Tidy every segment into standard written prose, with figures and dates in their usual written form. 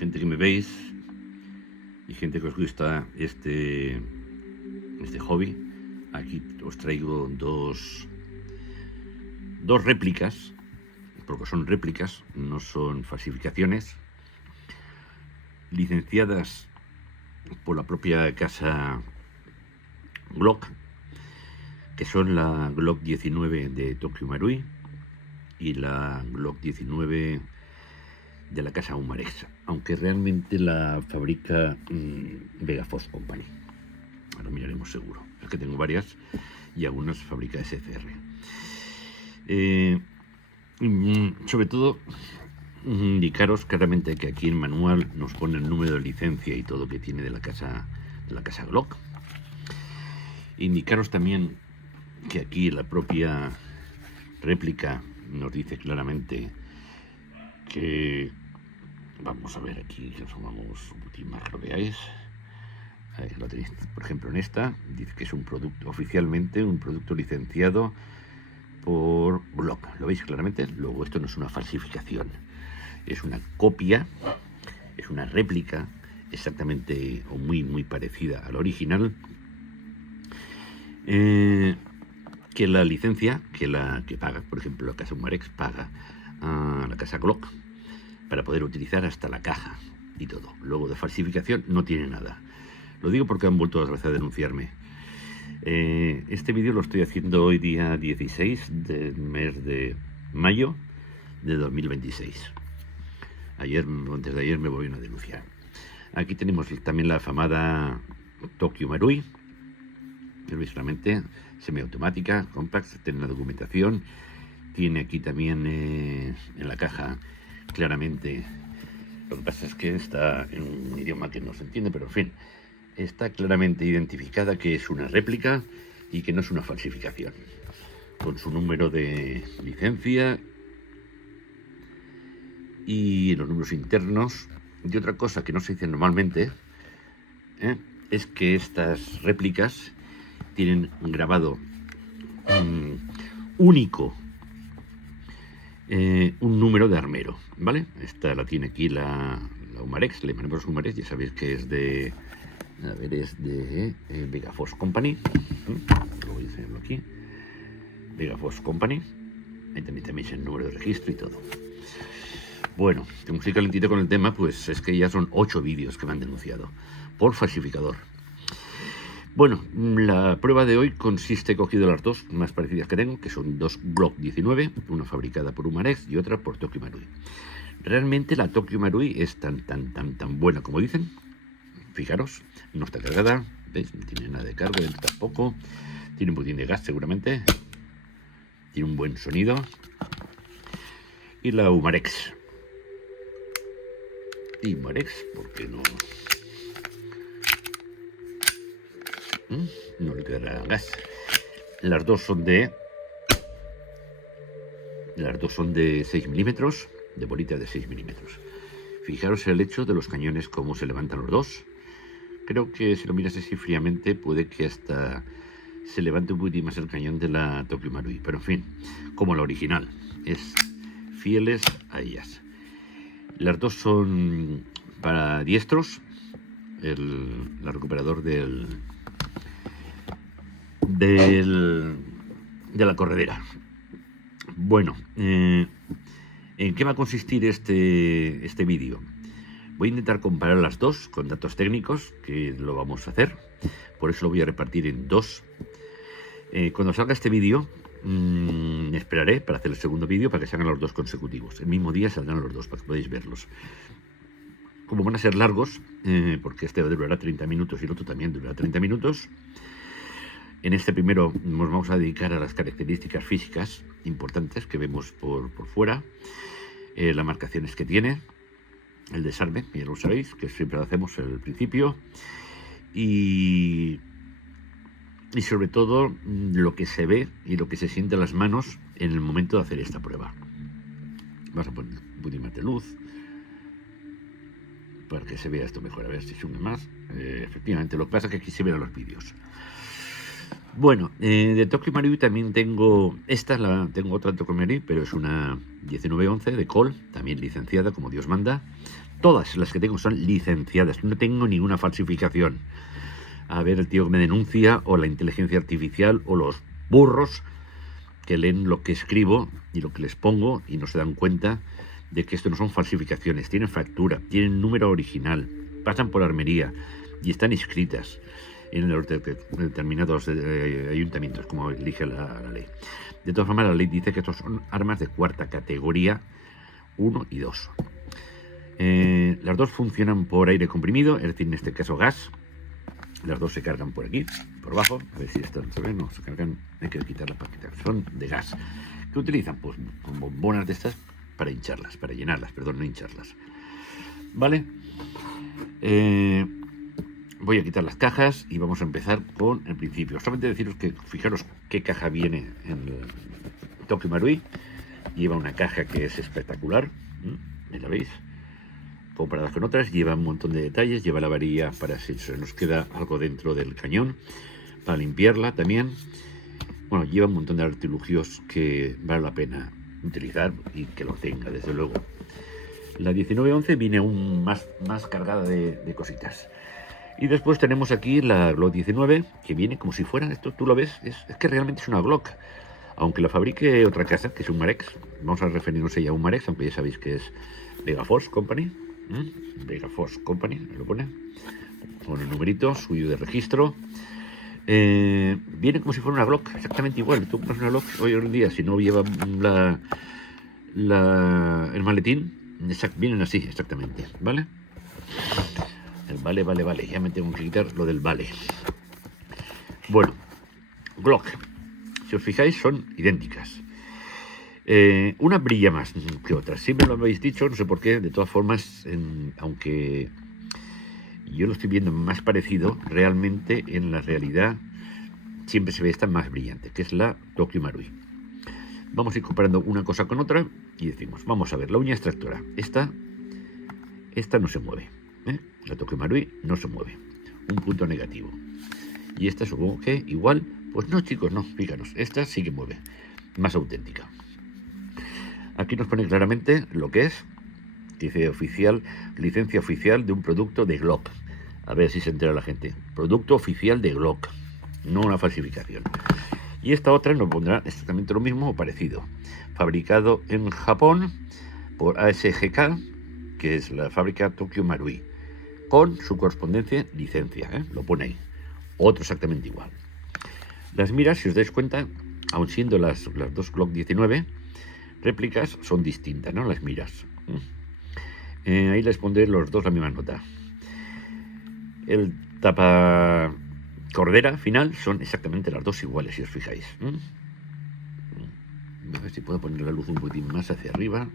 gente que me veis y gente que os gusta este hobby, aquí os traigo dos réplicas, porque son réplicas, no son falsificaciones, licenciadas por la propia casa Glock, que son la Glock 19 de Tokyo Marui y la Glock 19 de la casa Umarex, aunque realmente la fabrica Vegaforce Company. Ahora miraremos seguro. Es que tengo varias y algunas fabrica SCR. Sobre todo, indicaros claramente que aquí en manual nos pone el número de licencia y todo que tiene de la casa Glock. Indicaros también que aquí la propia réplica nos dice claramente que, vamos a ver aquí, que asomamos un poquito más, lo veáis. Ahí lo tenéis, por ejemplo, en esta dice que es un producto, oficialmente un producto licenciado por Glock. ¿Lo veis claramente? Luego esto no es una falsificación, es una copia, es una réplica exactamente o muy parecida al original, que la licencia que paga, por ejemplo, la casa Umarex paga a la casa Glock para poder utilizar hasta la caja y todo. Luego de falsificación no tiene nada. Lo digo porque han vuelto a denunciarme. Este vídeo lo estoy haciendo hoy día 16 del mes de mayo de 2026. Ayer o antes de ayer me volvieron a denunciar. Aquí tenemos también la afamada Tokyo Marui, que veis realmente semiautomática, compact, tiene la documentación, tiene aquí también en la caja claramente. Lo que pasa es que está en un idioma que no se entiende, pero en fin, está claramente identificada que es una réplica y que no es una falsificación, con su número de licencia y los números internos. Y otra cosa que no se dice normalmente es que estas réplicas tienen un grabado único, un número de armero, ¿vale? Esta la tiene aquí la Umarex, le llamamos Umarex, ya sabéis que es de, a ver, es de Vegaforce Company. Lo voy a enseñarlo aquí. Vegaforce Company. Ahí tenéis el número de registro y todo. Bueno, como estoy calentito con el tema, pues es que ya son 8 vídeos que me han denunciado por falsificador. Bueno, la prueba de hoy consiste, he cogido las dos más parecidas que tengo, que son dos Glock 19, una fabricada por Umarex y otra por Tokyo Marui. Realmente la Tokyo Marui es tan buena como dicen. Fijaros, no está cargada, ¿veis? No tiene nada de carga dentro tampoco. Tiene un poquitín de gas seguramente. Tiene un buen sonido. Y la Umarex. Y Umarex, ¿por qué no? No le quedará gas. Las dos son de 6 milímetros, de bolita de 6 milímetros. Fijaros el hecho de los cañones, cómo se levantan los dos. Creo que si lo miras así fríamente puede que hasta se levante un poquito más el cañón de la Tokyo Marui, pero en fin, como la original, es fieles a ellas. Las dos son para diestros, el recuperador de la corredera. Bueno, ¿en qué va a consistir este vídeo? Voy a intentar comparar las dos con datos técnicos, que lo vamos a hacer. Por eso lo voy a repartir en dos. Cuando salga este vídeo, esperaré para hacer el segundo vídeo para que salgan los dos consecutivos. El mismo día saldrán los dos para que podáis verlos. Como van a ser largos, porque este durará 30 minutos y el otro también durará 30 minutos, en este primero nos vamos a dedicar a las características físicas importantes que vemos por fuera, las marcaciones que tiene, el desarme, ya lo sabéis, que siempre lo hacemos al principio, y sobre todo lo que se ve y lo que se siente en las manos en el momento de hacer esta prueba. Vamos a poner un poquito más de luz para que se vea esto mejor, a ver si sube más. Efectivamente, lo que pasa es que aquí se ven los vídeos. Bueno, de Tokyo Marui también tengo, tengo otra Tokyo Marui, pero es una 1911 de Cole, también licenciada como Dios manda, Todas las que tengo son licenciadas, no tengo ninguna falsificación. A ver el tío que me denuncia, o la inteligencia artificial, o los burros que leen lo que escribo y lo que les pongo y no se dan cuenta de que esto no son falsificaciones, tienen factura, tienen número original, pasan por armería y están inscritas en los determinados ayuntamientos, como elige la ley. De todas formas, la ley dice que estos son armas de cuarta categoría 1 y 2. Las dos funcionan por aire comprimido, es decir, en este caso gas. Las dos se cargan por aquí, por abajo. A ver si están, ¿sabes? No, se cargan, hay que quitarlas para quitar. Son de gas. ¿Qué utilizan? Pues con bombonas de estas para hincharlas, para llenarlas, perdón, no hincharlas. ¿Vale? Voy a quitar las cajas y vamos a empezar con el principio. Solamente deciros que fijaros qué caja viene en el Tokyo Marui. Lleva una caja que es espectacular. ¿La veis? Comparadas con otras, lleva un montón de detalles, lleva la varilla para si se nos queda algo dentro del cañón, para limpiarla también. Bueno, lleva un montón de artilugios que vale la pena utilizar y que lo tenga, desde luego. La 1911 viene aún más cargada de cositas. Y después tenemos aquí la Glock 19, que viene como si fuera, esto tú lo ves, es que realmente es una Glock. Aunque la fabrique otra casa, que es un Marex, vamos a referirnos a ella a un Marex, aunque ya sabéis que es Vegaforce Company. Vegaforce Company, lo pone con el numerito suyo de registro. Viene como si fuera una Glock, exactamente igual. Tú pones una Glock hoy en día, si no lleva el maletín, vienen así exactamente, ¿vale? El vale, ya me tengo que quitar lo del vale. Bueno, Glock, si os fijáis, son idénticas. Una brilla más que otra, siempre lo habéis dicho, no sé por qué. De todas formas, aunque yo lo estoy viendo más parecido, realmente en la realidad siempre se ve esta más brillante, que es la Tokyo Marui. Vamos a ir comparando una cosa con otra y decimos, vamos a ver, la uña extractora, esta no se mueve, la Tokyo Marui no se mueve, un punto negativo. Y esta supongo que igual, pues no, chicos, no, fíjanos, esta sí que mueve, más auténtica. Aquí nos pone claramente lo que es, dice oficial, licencia oficial de un producto de Glock. A ver si se entera la gente. Producto oficial de Glock, no una falsificación. Y esta otra nos pondrá exactamente lo mismo o parecido. Fabricado en Japón por ASGK, que es la fábrica Tokyo Marui, con su correspondiente licencia, lo pone ahí. Otro exactamente igual. Las miras, si os dais cuenta, aun siendo las dos Glock 19 réplicas, son distintas, ¿no? Las miras. Ahí les pondré los dos la misma nota. El tapa cordera final son exactamente las dos iguales, si os fijáis. A ver si puedo poner la luz un poquitín más hacia arriba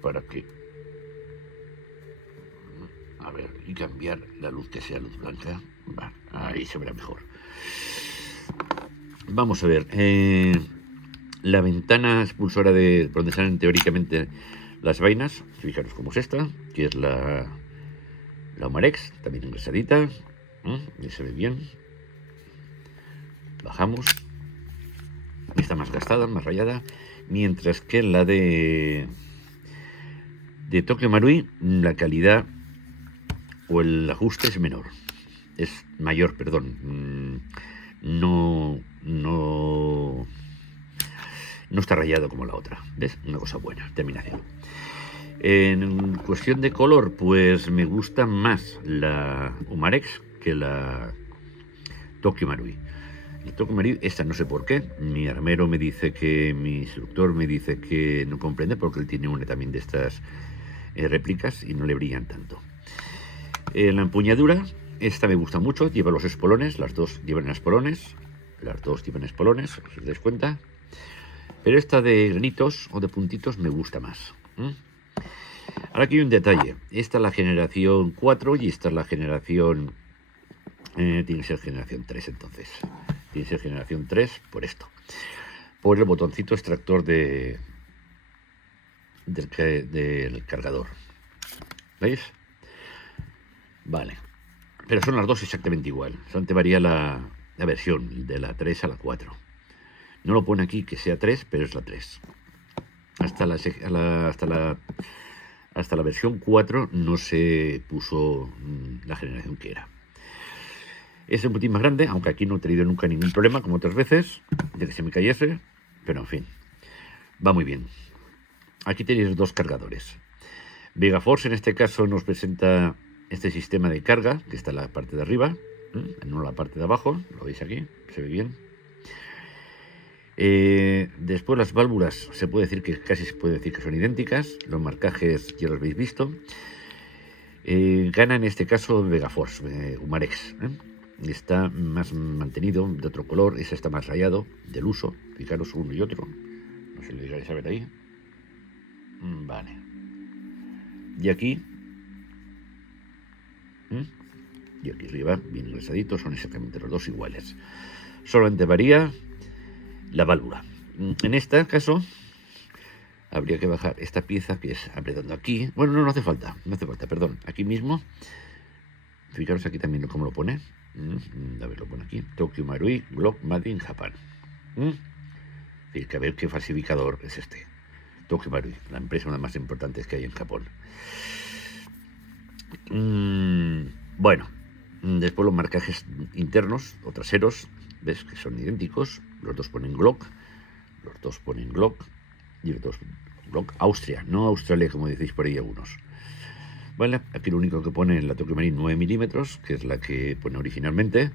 para que... A ver, y cambiar la luz que sea luz blanca. Vale, ahí se verá mejor. Vamos a ver. La ventana expulsora de por donde salen teóricamente las vainas, fijaros cómo es esta, que es la Omarex, también engrasadita, y se ve bien. Bajamos, está más gastada, más rayada, mientras que la de Tokyo Marui, la calidad o el ajuste es menor, es mayor, perdón, no está rayado como la otra, ¿ves? Una cosa buena, terminación. En cuestión de color, pues me gusta más la Omarex que la Tokyo Marui. El Tokyo Marui, esta no sé por qué, mi armero me dice que, mi instructor me dice que no comprende porque él tiene una también de estas réplicas y no le brillan tanto. La empuñadura, esta me gusta mucho, lleva los espolones, las dos llevan espolones, si os dais cuenta. Pero esta de granitos o de puntitos me gusta más. Ahora aquí hay un detalle. Esta es la generación 4 y esta es la generación... tiene que ser generación 3 entonces. Tiene que ser generación 3 por esto. Por el botoncito extractor del cargador. ¿Veis? Vale. Pero son las dos exactamente igual. Solamente varía la versión de la 3 a la 4. No lo pone aquí que sea 3, pero es la 3. Hasta la hasta la versión 4 no se puso la generación que era. Es un poquitín más grande, aunque aquí no he tenido nunca ningún problema, como otras veces, de que se me cayese, pero en fin, va muy bien. Aquí tenéis dos cargadores. Vegaforce en este caso nos presenta este sistema de carga, que está en la parte de arriba, no en la parte de abajo, lo veis aquí, se ve bien. Después las válvulas se puede decir que casi se puede decir que son idénticas, los marcajes ya los habéis visto. Gana en este caso Vegaforce, Humarex, está más mantenido, de otro color, ese está más rayado del uso, fijaros uno y otro, no sé si lo llegáis a ver ahí. Vale, y aquí arriba bien ingresaditos, son exactamente los dos iguales, solamente varía la válvula. En este caso habría que bajar esta pieza que es apretando aquí. Bueno, no hace falta, perdón. Aquí mismo, fijaros aquí también cómo lo pone. A ver, lo pone aquí. Tokyo Marui Glock Made in Japan. A ver qué falsificador es este. Tokyo Marui, la empresa una de las más importantes que hay en Japón. Bueno, después los marcajes internos o traseros, ves que son idénticos. Los dos ponen Glock, los dos ponen Glock y los dos Glock Austria, no Australia como decís por ahí algunos. Vale, aquí lo único que pone en la Tokyo Marine 9 milímetros, que es la que pone originalmente.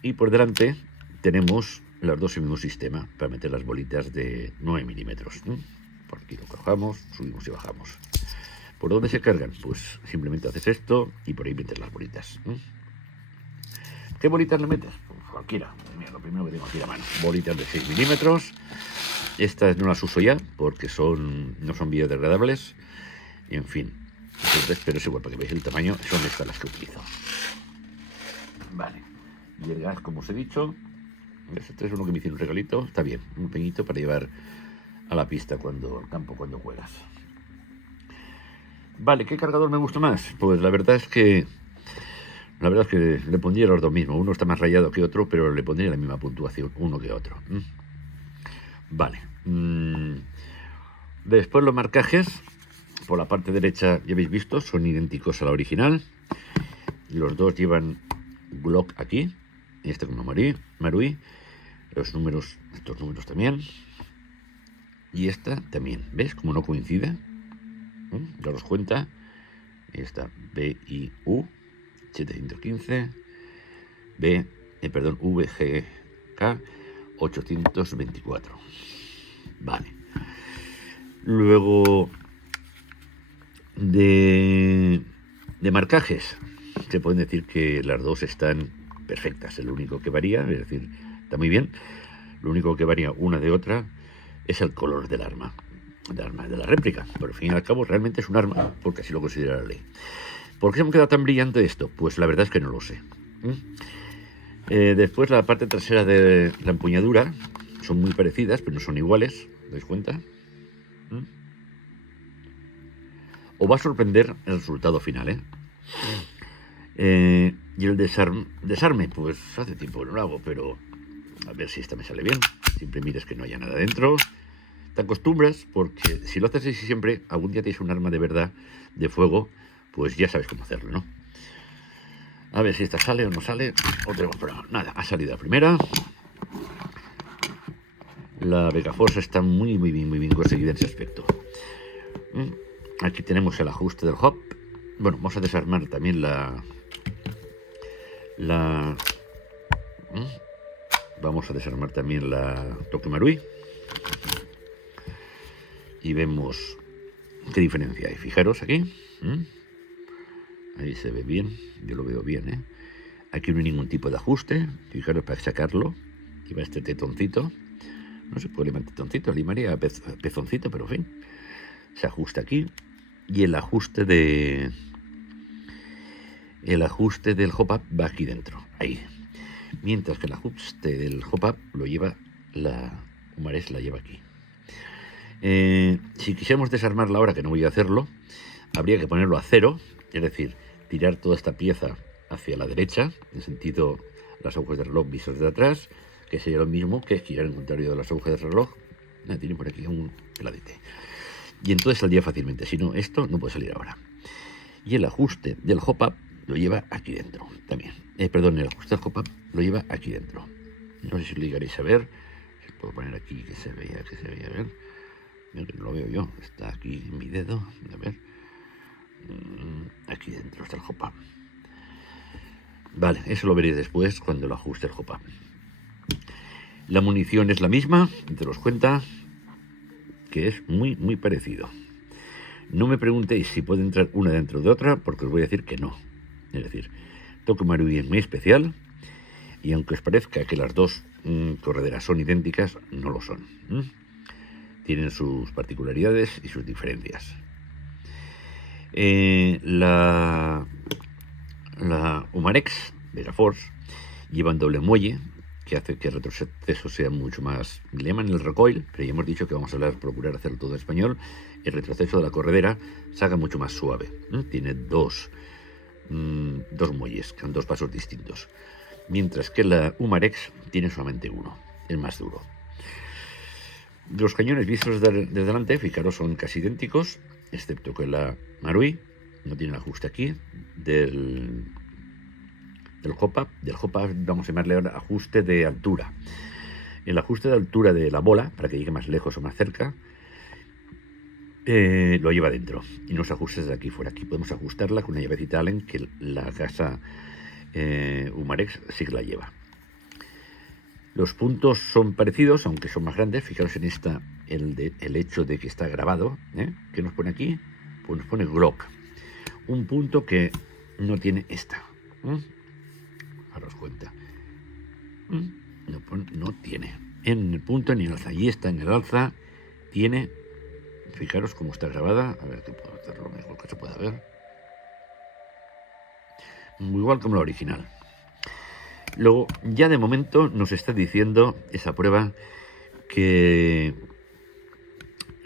Y por delante tenemos las dos en el mismo sistema para meter las bolitas de 9 milímetros. Por aquí lo cojamos, subimos y bajamos. ¿Por dónde se cargan? Pues simplemente haces esto y por ahí metes las bolitas. ¿Qué bolitas le metes? Pues cualquiera. Mira, lo primero que tengo aquí a la mano. Bolitas de 6 milímetros. Estas no las uso ya porque no son biodegradables. En fin. Entonces, pero es igual, para que veáis el tamaño, son estas las que utilizo. Vale. Y el gas, como os he dicho, este es uno que me hicieron un regalito. Está bien, un pequeñito para llevar a la pista al campo cuando juegas. Vale, ¿qué cargador me gusta más? Pues la verdad es que le pondría los dos mismos. Uno está más rayado que otro, pero le pondría la misma puntuación uno que otro. Vale. Después los marcajes, por la parte derecha ya habéis visto, son idénticos a la original. Los dos llevan Glock aquí, este como Marui. Los números, estos números también. Y esta también, ¿ves? Como no coincide. Daros cuenta. Esta BIU 715, VGK 824. Vale. Luego de marcajes, se pueden decir que las dos están perfectas. El único que varía, es decir, está muy bien. Lo único que varía una de otra es el color del arma. De la réplica. Por fin y al cabo, realmente es un arma, porque así lo considera la ley. ¿Por qué se me queda tan brillante esto? Pues la verdad es que no lo sé. Después la parte trasera de la empuñadura son muy parecidas, pero no son iguales. ¿Os dais cuenta? Os va a sorprender el resultado final, y el desarme, pues hace tiempo que no lo hago, pero a ver si esta me sale bien. Siempre mires que no haya nada dentro. Te acostumbras, porque si lo haces así siempre, algún día tienes un arma de verdad de fuego, pues ya sabes cómo hacerlo, ¿no? A ver si esta sale o no sale. O tenemos problema. Nada, ha salido la primera. La Vegaforce está muy bien conseguida en ese aspecto. Aquí tenemos el ajuste del hop. Bueno, vamos a desarmar también vamos a desarmar también la Tokyo Marui. Y vemos qué diferencia hay. Fijaros aquí. Ahí se ve bien. Yo lo veo bien, Aquí no hay ningún tipo de ajuste. Fijaros para sacarlo. Y va este tetoncito. No se puede limar tetoncito. Limaría pezoncito, pero en fin. Se ajusta aquí. Y el ajuste del hop-up va aquí dentro. Ahí. Mientras que el ajuste del hop-up lo lleva la Humarex, la lleva aquí. Si quisiéramos desarmarla ahora, que no voy a hacerlo, habría que ponerlo a cero, es decir, tirar toda esta pieza hacia la derecha, en sentido las agujas de reloj vistas de atrás, que sería lo mismo que girar en contrario de las agujas de reloj. Tiene por aquí un peladete. y entonces saldría fácilmente. Si no, esto no puede salir ahora. Y el ajuste del hop-up lo lleva aquí dentro también. Perdón, el ajuste del hop-up lo lleva aquí dentro. No sé si lo llegaréis a ver. Si puedo poner aquí que se vea, a ver. No lo veo yo, está aquí en mi dedo. A ver. Aquí dentro está el hop-up. Vale, eso lo veréis después cuando lo ajuste el hop-up. La munición es la misma, daros cuenta que es muy parecido. No me preguntéis si puede entrar una dentro de otra, porque os voy a decir que no. Es decir, Tokyo Marui es muy especial, y aunque os parezca que las dos correderas son idénticas, no lo son. Tienen sus particularidades y sus diferencias. La Umarex Megaforce lleva un doble muelle que hace que el retroceso sea mucho más, le llaman el recoil, pero ya hemos dicho que vamos a procurar hacerlo todo en español. El retroceso de la corredera se haga mucho más suave. Tiene dos muelles con dos pasos distintos, mientras que la Umarex tiene solamente uno, el más duro. Los cañones vistos desde delante, fijaros, son casi idénticos, excepto que la Marui no tiene el ajuste aquí del hop-up. Del hop-up vamos a llamarle ahora ajuste de altura. El ajuste de altura de la bola, para que llegue más lejos o más cerca, lo lleva dentro. Y no se ajusta desde aquí fuera. Aquí podemos ajustarla con una llavecita Allen, que la casa Umarex sí que la lleva. Los puntos son parecidos, aunque son más grandes. Fijaros en esta, el hecho de que está grabado. ¿Qué nos pone aquí? Pues nos pone Glock. Un punto que no tiene esta. Daros cuenta. No tiene. En el punto ni en el alza. Y esta en el alza tiene. Fijaros cómo está grabada. A ver que puedo hacerlo lo mejor que se pueda ver. Muy igual como la original. Luego, ya de momento nos está diciendo esa prueba que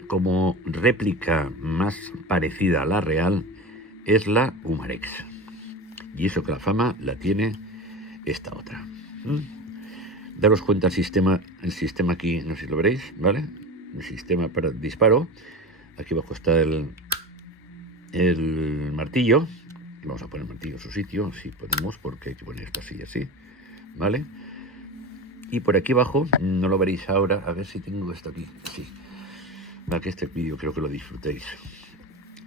como réplica más parecida a la real es la Umarex. Y eso que la fama la tiene esta otra. Daros cuenta el sistema aquí, no sé si lo veréis, ¿vale? El sistema para disparo. Aquí abajo está el martillo. Vamos a poner el martillo en su sitio, si podemos, porque hay que poner esto así, ¿vale? Y por aquí abajo, no lo veréis ahora, a ver si tengo esto aquí, sí. Para que este vídeo creo que lo disfrutéis.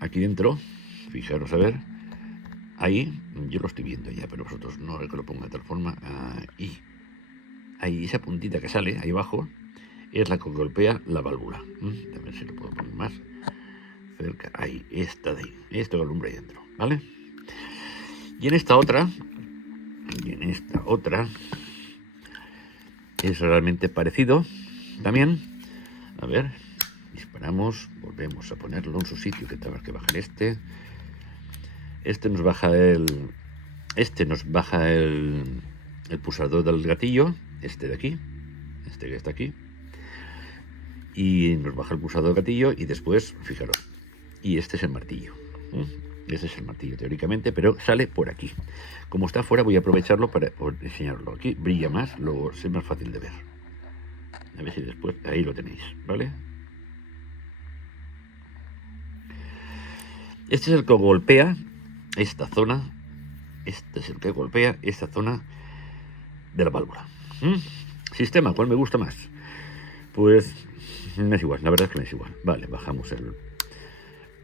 Aquí dentro, fijaros a ver, ahí, yo lo estoy viendo ya, pero vosotros no, que lo ponga de tal forma, ahí esa puntita que sale, ahí abajo, es la que golpea la válvula. A ver si lo puedo poner más cerca, ahí, esta de ahí, esto que alumbra ahí dentro, ¿vale? Y en esta otra es realmente parecido también. A ver, disparamos, volvemos a ponerlo en su sitio, que tenemos que bajar este nos baja el pulsador del gatillo, este de aquí, este que está aquí, y nos baja el pulsador del gatillo, y después, fijaros, y este es el martillo. Ese es el martillo teóricamente, pero sale por aquí. Como está afuera, voy a aprovecharlo para enseñarlo. Aquí brilla más, luego es más fácil de ver. A ver si después, ahí lo tenéis, ¿vale? Este es el que golpea esta zona. Este es el que golpea esta zona de la válvula. Sistema, ¿cuál me gusta más? Pues me es igual, la verdad es que me es igual. Vale, bajamos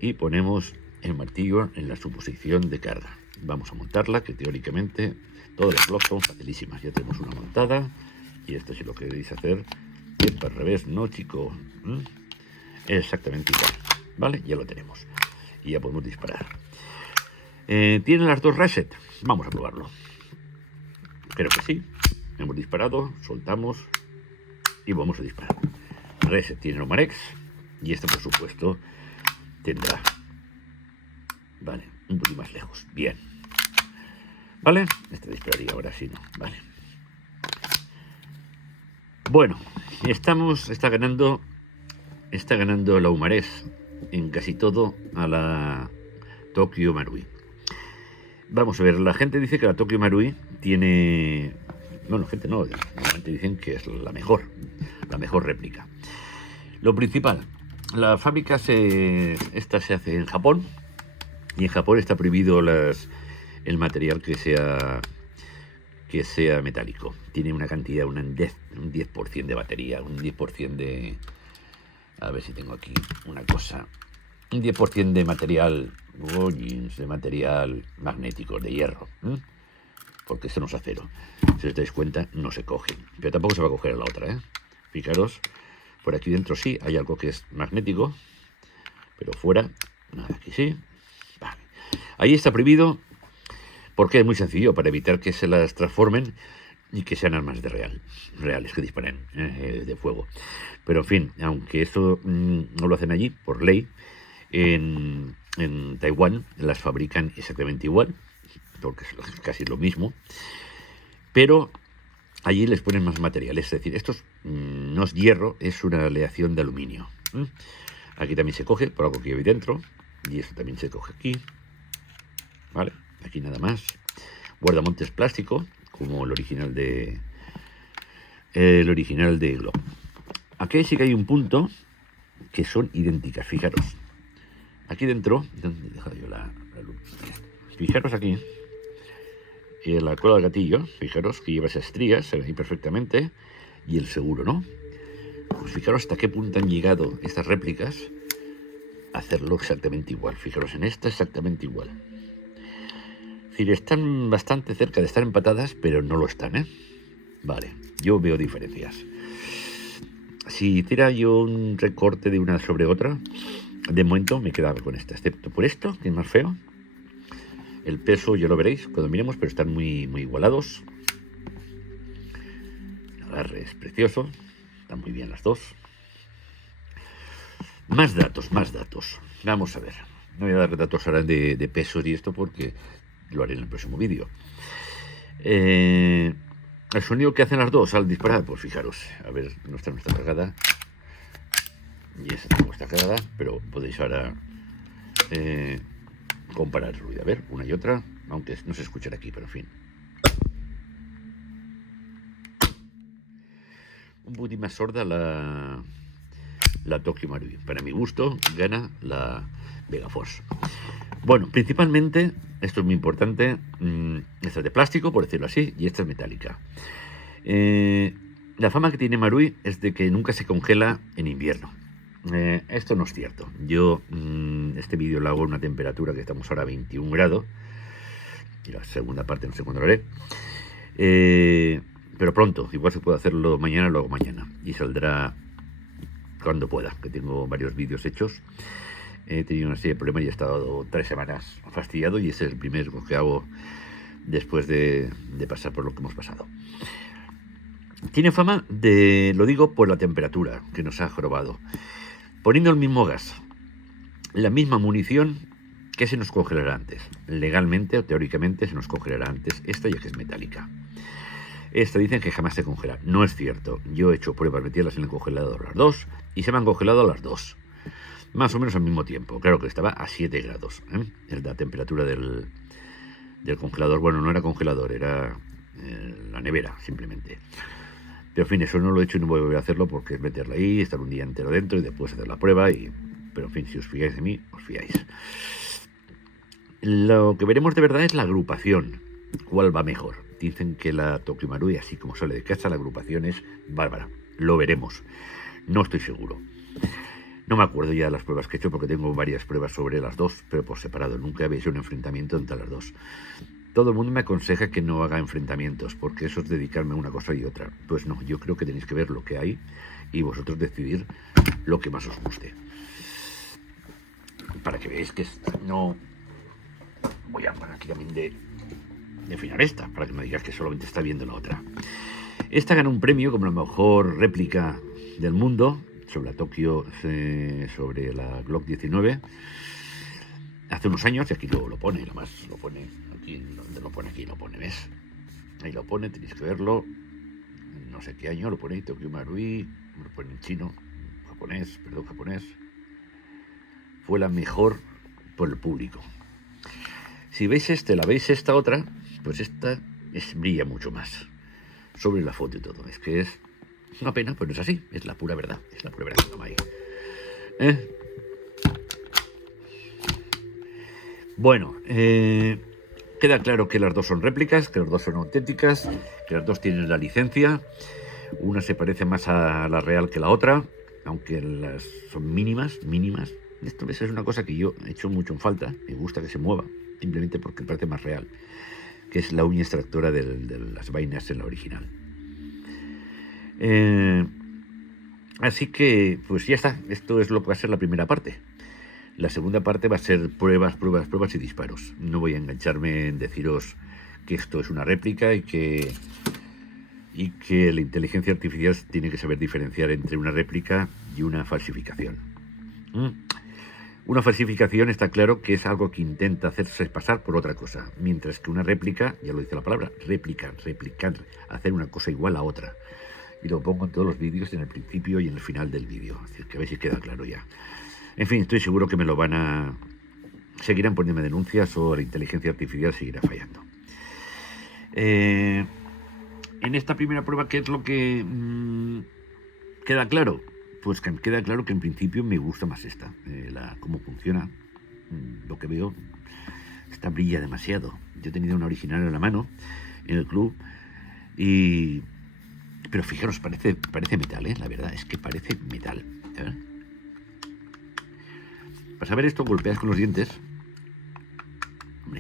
y ponemos el martillo en la suposición de carga. Vamos a montarla, que teóricamente todas las blocks son facilísimas. Ya tenemos una montada, y esto si lo queréis hacer es al revés, no chico, exactamente igual, ¿vale? Ya lo tenemos y ya podemos disparar. ¿Tienen las dos reset? Vamos a probarlo. Creo que sí. Hemos disparado, soltamos y vamos a disparar. Reset tiene el Umarex y este por supuesto tendrá, vale, un poquito más lejos. Bien, vale, este dispararía ahora sí, no, vale. Bueno, está ganando la Umarex en casi todo a la Tokyo Marui. Vamos a ver, la gente dice que la Tokyo Marui tiene, bueno, gente no, normalmente dicen que es la mejor réplica. Lo principal, La fábrica esta se hace en Japón, y en Japón está prohibido el material que sea metálico. Tiene una cantidad, un 10% de batería, un 10% de... A ver si tengo aquí una cosa. Un 10% de material, de material magnético, de hierro. Porque esto no es acero. Si os dais cuenta, no se coge. Pero tampoco se va a coger a la otra, ¿eh? Fijaros, por aquí dentro sí hay algo que es magnético, pero fuera, nada, aquí sí. Vale. Ahí está prohibido porque es muy sencillo, para evitar que se las transformen y que sean armas reales que disparen de fuego. Pero en fin, aunque esto no lo hacen allí por ley, en Taiwán las fabrican exactamente igual, porque es casi lo mismo, pero allí les ponen más material. Es decir, esto no es hierro, es una aleación de aluminio. Aquí también se coge por algo que hay dentro, y esto también se coge aquí. Vale, aquí nada más. Guardamontes plástico, como el original de Glock. Aquí sí que hay un punto que son idénticas, fijaros. Aquí dentro, ¿dónde he dejado yo la luz? Fijaros aquí, la cola del gatillo, fijaros que lleva esas estrías, se ve ahí perfectamente, y el seguro, ¿no? Pues fijaros hasta qué punto han llegado estas réplicas a hacerlo exactamente igual. Fijaros en esta exactamente igual. Es decir, están bastante cerca de estar empatadas, pero no lo están, ¿eh? Vale, yo veo diferencias. Si hiciera yo un recorte de una sobre otra, de momento me quedaba con esta, excepto por esto, que es más feo. El peso ya lo veréis cuando miremos, pero están muy, muy igualados. El agarre es precioso, están muy bien las dos. Más datos. Vamos a ver. No voy a dar datos ahora de pesos y esto porque lo haré en el próximo vídeo. El sonido que hacen las dos al disparar, pues fijaros, a ver, no está cargada. Y esta no está cargada, pero podéis ahora comparar el ruido. A ver, una y otra, aunque no se escuchará aquí, pero en fin. Un poquitín más sorda la Tokyo Marui. Para mi gusto, gana la Vegaforce. Bueno, principalmente, esto es muy importante, esta es de plástico, por decirlo así, y esta es metálica. La fama que tiene Marui es de que nunca se congela en invierno. Esto no es cierto. Yo este vídeo lo hago a una temperatura que estamos ahora a 21 grados. Y la segunda parte no sé cuándo lo haré. Pero pronto, igual se puede hacerlo mañana, lo hago mañana. Y saldrá cuando pueda, que tengo varios vídeos hechos. He tenido una serie de problemas y he estado 3 semanas fastidiado, y ese es el primero que hago después de pasar por lo que hemos pasado. Tiene fama de, lo digo por la temperatura que nos ha jorobado. Poniendo el mismo gas, la misma munición, ¿qué se nos congelará antes? Legalmente o teóricamente se nos congelará antes esta, ya que es metálica. Esta dicen que jamás se congela. No es cierto. Yo he hecho pruebas, meterlas en el congelador las dos, y se me han congelado las dos. Más o menos al mismo tiempo. Claro que estaba a 7 grados. Es la temperatura del congelador. Bueno, no era congelador, era la nevera, simplemente. Pero en fin, eso no lo he hecho y no voy a volver a hacerlo porque es meterla ahí, estar un día entero dentro y después hacer la prueba. Pero en fin, si os fiáis de mí, os fiáis. Lo que veremos de verdad es la agrupación. ¿Cuál va mejor? Dicen que la Tokyo Marui, así como sale de casa, la agrupación es bárbara. Lo veremos. No estoy seguro. No me acuerdo ya de las pruebas que he hecho porque tengo varias pruebas sobre las dos, pero por separado. Nunca había hecho un enfrentamiento entre las dos. Todo el mundo me aconseja que no haga enfrentamientos, porque eso es dedicarme a una cosa y otra. Pues no, yo creo que tenéis que ver lo que hay y vosotros decidir lo que más os guste. Para que veáis que no... Voy a poner aquí también de afinar esta, para que no digas que solamente está viendo la otra. Esta ganó un premio como la mejor réplica del mundo sobre la Tokyo, sobre la Glock 19, hace unos años, y aquí lo pone, y además lo pone aquí, donde lo pone aquí, lo pone, ¿ves? Ahí lo pone, tenéis que verlo, no sé qué año lo pone, Tokyo Marui, lo pone en chino, japonés, fue la mejor por el público. Si veis la veis esta otra, pues esta brilla mucho más sobre la foto y todo. Es que es una pena, pero no es así, es la pura verdad, que toma ahí. ¿eh? Bueno, queda claro que las dos son réplicas, que las dos son auténticas, que las dos tienen la licencia. Una se parece más a la real que la otra, aunque las son mínimas. Esto es una cosa que yo he hecho mucho en falta. Me gusta que se mueva, simplemente porque me parece más real, que es la uña extractora de las vainas en la original. Así que, pues ya está. Esto es lo que va a ser la primera parte. La segunda parte va a ser pruebas y disparos. No voy a engancharme en deciros que esto es una réplica y que la inteligencia artificial tiene que saber diferenciar entre una réplica y una falsificación. Una falsificación está claro que es algo que intenta hacerse pasar por otra cosa, mientras que una réplica, ya lo dice la palabra, replicar, hacer una cosa igual a otra. Y lo pongo en todos los vídeos, en el principio y en el final del vídeo, así que a ver si queda claro ya. En fin, estoy seguro que me lo van a... seguirán poniendo denuncias o la inteligencia artificial seguirá fallando. En esta primera prueba, ¿qué es lo que queda claro? Pues que queda claro que en principio me gusta más esta. Cómo funciona, lo que veo, esta brilla demasiado. Yo he tenido una original en la mano, en el club, pero fijaros, parece metal, la verdad, es que parece metal. Para saber esto, golpeas con los dientes.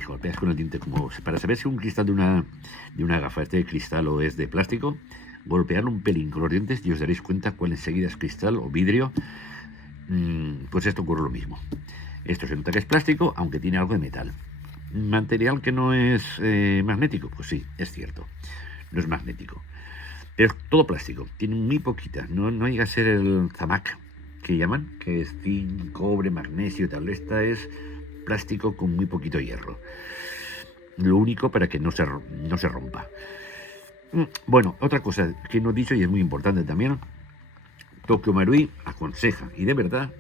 Golpeas con el diente como para saber si un cristal de una gafa es de cristal o es de plástico. Golpearlo un pelín con los dientes y os daréis cuenta cuál enseguida es cristal o vidrio. Pues esto ocurre lo mismo. Esto se nota que es plástico, aunque tiene algo de metal. ¿Material que no es magnético? Pues sí, es cierto. No es magnético. Pero es todo plástico. Tiene muy poquita. No llega a ser el zamac que llaman, que es zinc, cobre, magnesio y tal. Esta es plástico con muy poquito hierro. Lo único para que no se rompa. Bueno, otra cosa que no he dicho y es muy importante también. Tokyo Marui aconseja, y de verdad,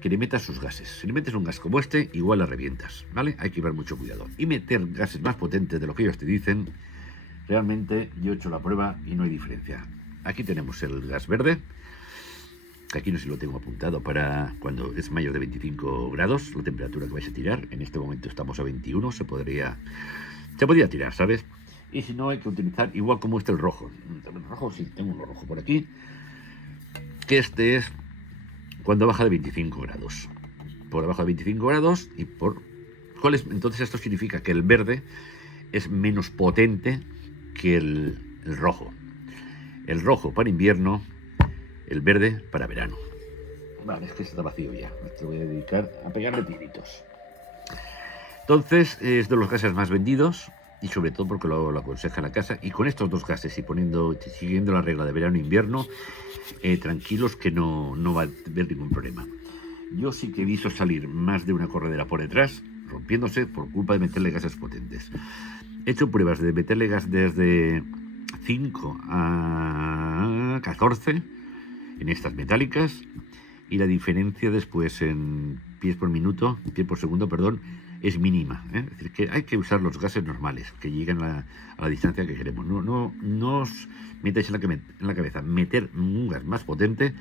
que le metas sus gases. Si le metes un gas como este, igual la revientas, ¿vale? Hay que llevar mucho cuidado. Y meter gases más potentes de lo que ellos te dicen. Realmente yo he hecho la prueba y no hay diferencia. Aquí tenemos el gas verde, que aquí no sé si lo tengo apuntado para cuando es mayor de 25 grados, la temperatura que vais a tirar. En este momento estamos a 21, se podría tirar, ¿sabes? Y si no, hay que utilizar igual como el rojo. El rojo, sí, tengo uno rojo por aquí, que este es cuando baja de 25 grados. Por debajo de 25 grados y por... Entonces esto significa que el verde es menos potente que el rojo. El rojo para invierno, el verde para verano. Vale, es que está vacío ya. Me voy a dedicar a pegarle tiritos. Entonces, es de los gases más vendidos y sobre todo porque lo aconseja la casa. Y con estos dos gases y siguiendo la regla de verano e invierno, tranquilos que no va a haber ningún problema. Yo sí que he visto salir más de una corredera por detrás, rompiéndose por culpa de meterle gases potentes. He hecho pruebas de meterle gas desde 5 a 14 en estas metálicas y la diferencia después en pies por segundo, es mínima. Es decir, que hay que usar los gases normales que llegan a la distancia que queremos. No os metáis en la cabeza meter un gas más potente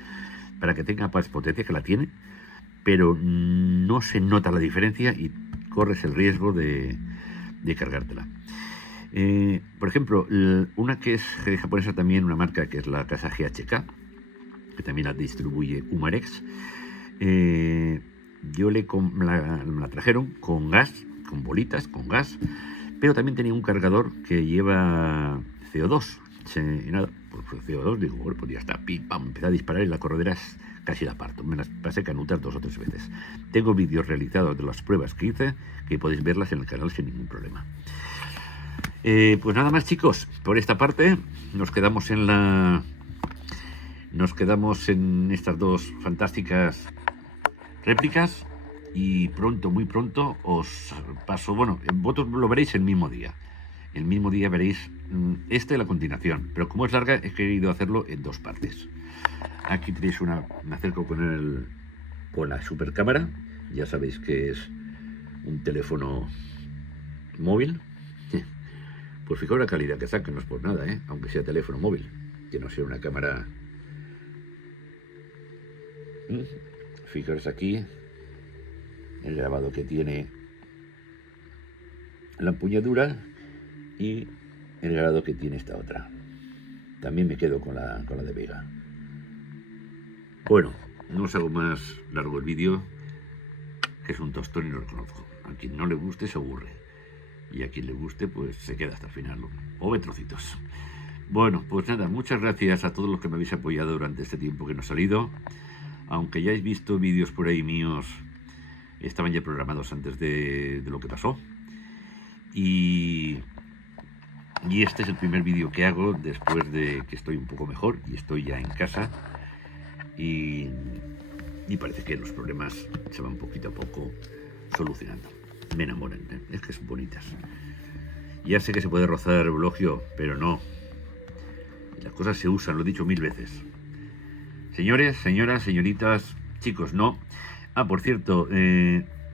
para que tenga más potencia, que la tiene, pero no se nota la diferencia y corres el riesgo de cargártela. Por ejemplo, una que es japonesa también, una marca que es la casa GHK, que también la distribuye Humarex. Yo me la trajeron con gas, con bolitas, con gas, pero también tenía un cargador que lleva CO2. Por CO2 digo, bueno, pues ya está, pim, pam, empecé a disparar y la corredera casi la parto. Me las pasé a canutar 2 o 3 veces. Tengo vídeos realizados de las pruebas que hice, que podéis verlas en el canal sin ningún problema. Pues nada más, chicos, por esta parte nos quedamos en estas dos fantásticas réplicas y muy pronto os paso, bueno, vosotros lo veréis el mismo día. El mismo día veréis esta y la continuación, pero como es larga he querido hacerlo en 2 partes. Aquí tenéis me acerco con la super cámara, ya sabéis que es un teléfono móvil. Pues fijaos la calidad que saca, no es por nada, aunque sea teléfono móvil, que no sea una cámara. fijaros aquí el grabado que tiene la empuñadura y el grabado que tiene esta otra. También me quedo con la de Vega. Bueno, no os hago más largo el vídeo, que es un tostón y lo reconozco. A quien no le guste se aburre, y a quien le guste pues se queda hasta el final o ve trocitos. Bueno, pues nada, muchas gracias a todos los que me habéis apoyado durante este tiempo que no he salido. Aunque ya habéis visto vídeos por ahí míos, estaban ya programados antes de lo que pasó. Y este es el primer vídeo que hago después de que estoy un poco mejor y estoy ya en casa. Y parece que los problemas se van poquito a poco solucionando. Me enamoran, es que son bonitas. Ya sé que se puede rozar el elogio, pero no. Las cosas se usan, lo he dicho 1000 veces. Señores, señoras, señoritas, chicos, no. Ah, por cierto,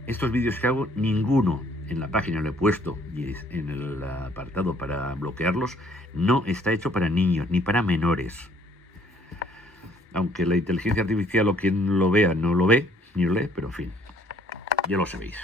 estos vídeos que hago, ninguno en la página lo he puesto y en el apartado para bloquearlos, no está hecho para niños ni para menores. Aunque la inteligencia artificial o quien lo vea no lo ve, ni lo lee, pero en fin, ya lo sabéis.